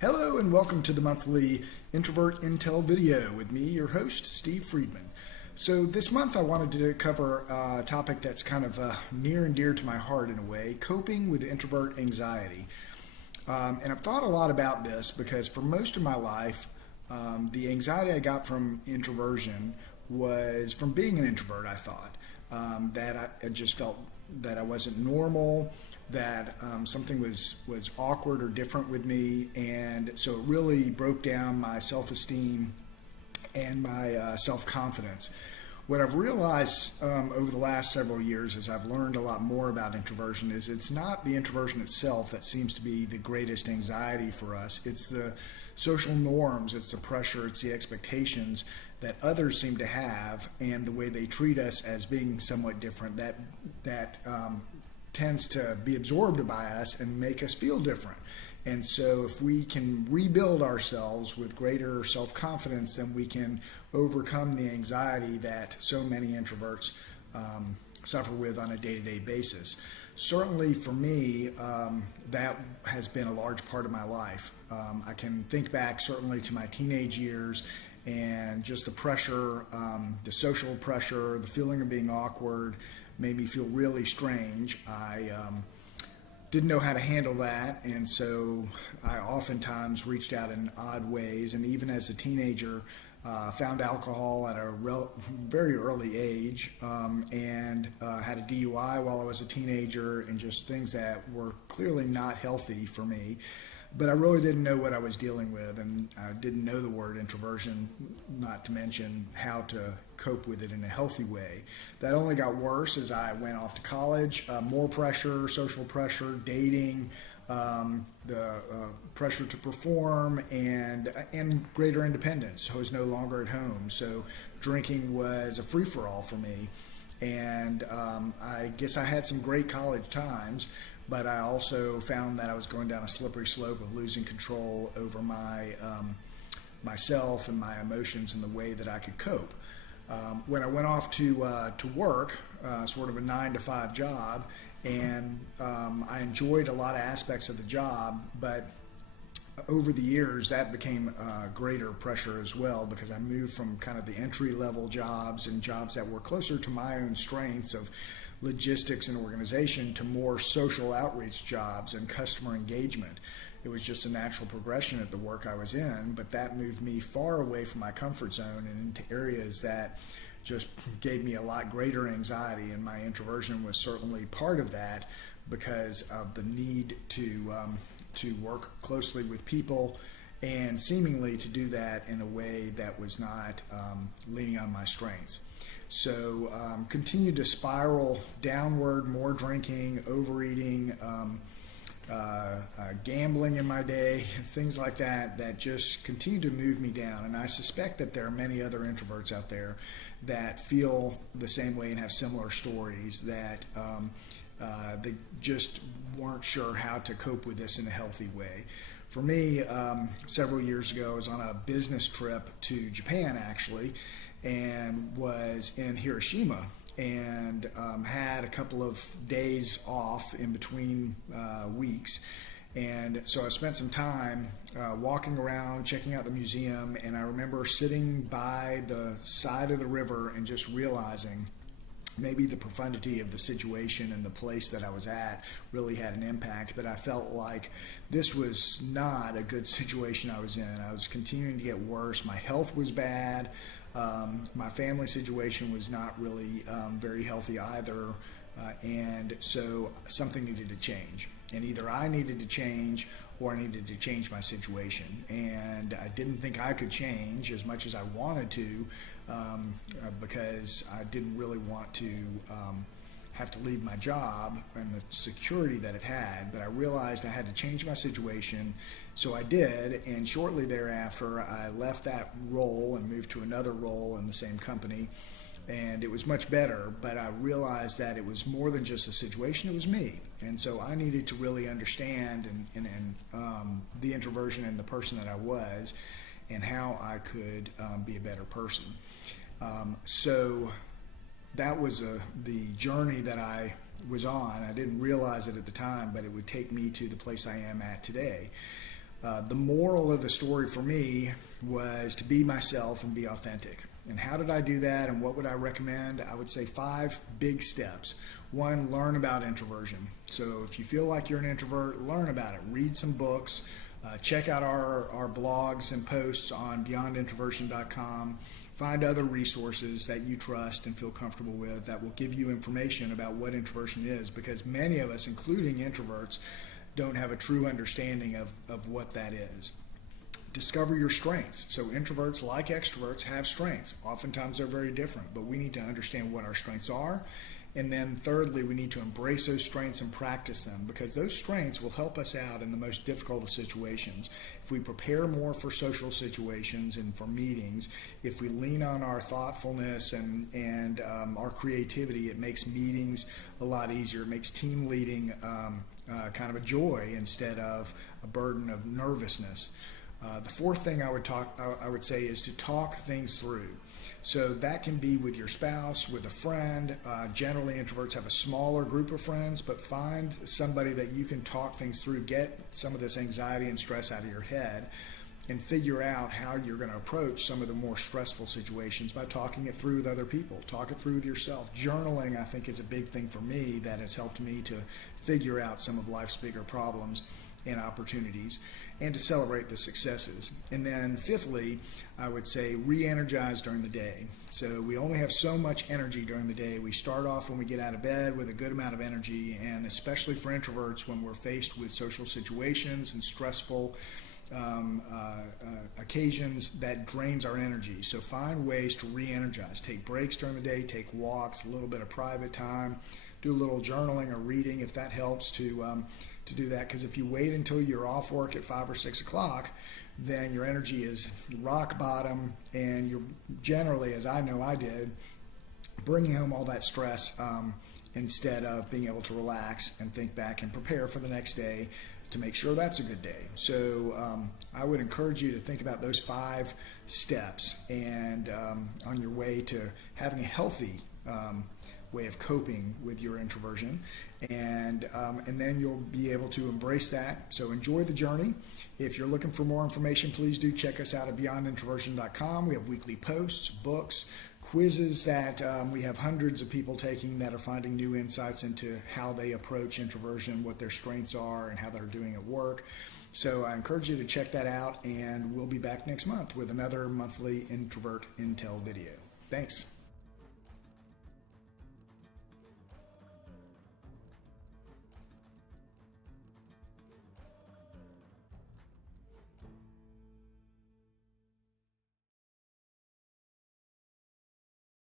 Hello and welcome to the monthly Introvert Intel video with me, your host, Steve Friedman. So this month I wanted to cover a topic that's kind of near and dear to my heart in a way, coping with introvert anxiety. And I've thought a lot about this because for most of my life, the anxiety I got from introversion was from being an introvert, I thought. That I just felt that I wasn't normal, that something was awkward or different with me, and so it really broke down my self-esteem and my self-confidence. What I've realized over the last several years as I've learned a lot more about introversion is it's not the introversion itself that seems to be the greatest anxiety for us. It's the social norms, it's the pressure, it's the expectations that others seem to have and the way they treat us as being somewhat different that tends to be absorbed by us and make us feel different. And so if we can rebuild ourselves with greater self-confidence, then we can overcome the anxiety that so many introverts suffer with on a day-to-day basis. Certainly for me, that has been a large part of my life. I can think back certainly to my teenage years and just the pressure, the social pressure, the feeling of being awkward made me feel really strange. I didn't know how to handle that, and so I oftentimes reached out in odd ways, and even as a teenager found alcohol at a very early age, and had a DUI while I was a teenager, and just things that were clearly not healthy for me. But I really didn't know what I was dealing with, and I didn't know the word introversion, not to mention how to cope with it in a healthy way. That only got worse as I went off to college. More pressure, social pressure, dating, the pressure to perform, and greater independence. I was no longer at home, so drinking was a free-for-all for me. And I guess I had some great college times, but I also found that I was going down a slippery slope of losing control over myself and my emotions and the way that I could cope. When I went off to work, sort of a 9-to-5 job, and I enjoyed a lot of aspects of the job, but over the years that became greater pressure as well, because I moved from kind of the entry-level jobs and jobs that were closer to my own strengths of logistics and organization to more social outreach jobs and customer engagement. It was just a natural progression at the work I was in, but that moved me far away from my comfort zone and into areas that just gave me a lot greater anxiety, and my introversion was certainly part of that because of the need to work closely with people and seemingly to do that in a way that was not leaning on my strengths. So continued to spiral downward, more drinking, overeating, gambling in my day, things like that just continue to move me down. And I suspect that there are many other introverts out there that feel the same way and have similar stories, that they just weren't sure how to cope with this in a healthy way. For me, several years ago, I was on a business trip to Japan, actually, and was in Hiroshima, and had a couple of days off in between weeks. And so I spent some time walking around, checking out the museum, and I remember sitting by the side of the river and just realizing maybe the profundity of the situation and the place that I was at really had an impact, but I felt like this was not a good situation I was in. I was continuing to get worse. My health was bad. My family situation was not really very healthy either, and so something needed to change. And either I needed to change or I needed to change my situation. And I didn't think I could change as much as I wanted to, because I didn't really want to have to leave my job and the security that it had, but I realized I had to change my situation, so I did, and shortly thereafter I left that role and moved to another role in the same company, and it was much better, but I realized that it was more than just a situation, it was me, and so I needed to really understand the introversion and the person that I was, and how I could be a better person. So that was the journey that I was on. I didn't realize it at the time, but it would take me to the place I am at today. The moral of the story for me was to be myself and be authentic. And how did I do that, and what would I recommend? I would say 5 big steps. 1, learn about introversion. So if you feel like you're an introvert, learn about it. Read some books. Check out our blogs and posts on beyondintroversion.com. Find other resources that you trust and feel comfortable with that will give you information about what introversion is, because many of us, including introverts, don't have a true understanding of what that is. Discover your strengths. So introverts, like extroverts, have strengths. Oftentimes they're very different, but we need to understand what our strengths are. And then thirdly, we need to embrace those strengths and practice them, because those strengths will help us out in the most difficult of situations. If we prepare more for social situations and for meetings, if we lean on our thoughtfulness and our creativity, it makes meetings a lot easier. It makes team leading kind of a joy instead of a burden of nervousness. The 4th thing I would say is to talk things through. So that can be with your spouse, with a friend. Generally, introverts have a smaller group of friends, but find somebody that you can talk things through, get some of this anxiety and stress out of your head, and figure out how you're going to approach some of the more stressful situations by talking it through with other people. Talk it through with yourself. Journaling, I think, is a big thing for me that has helped me to figure out some of life's bigger problems and opportunities, and to celebrate the successes. And then 5thly, I would say re-energize during the day. So we only have so much energy during the day. We start off when we get out of bed with a good amount of energy, and especially for introverts, when we're faced with social situations and stressful occasions, that drains our energy. So find ways to re-energize. Take breaks during the day, take walks, a little bit of private time, do a little journaling or reading if that helps to do that. Because if you wait until you're off work at 5 or 6 o'clock, then your energy is rock bottom, and you're generally, as I know I did, bringing home all that stress instead of being able to relax and think back and prepare for the next day to make sure that's a good day. So I would encourage you to think about those 5 steps, and on your way to having a healthy way of coping with your introversion, and then you'll be able to embrace that. So enjoy the journey. If you're looking for more information, please do check us out at beyondintroversion.com. We have weekly posts, books, quizzes that we have hundreds of people taking that are finding new insights into how they approach introversion, what their strengths are, and how they're doing at work. So I encourage you to check that out, and we'll be back next month with another monthly Introvert Intel video. Thanks.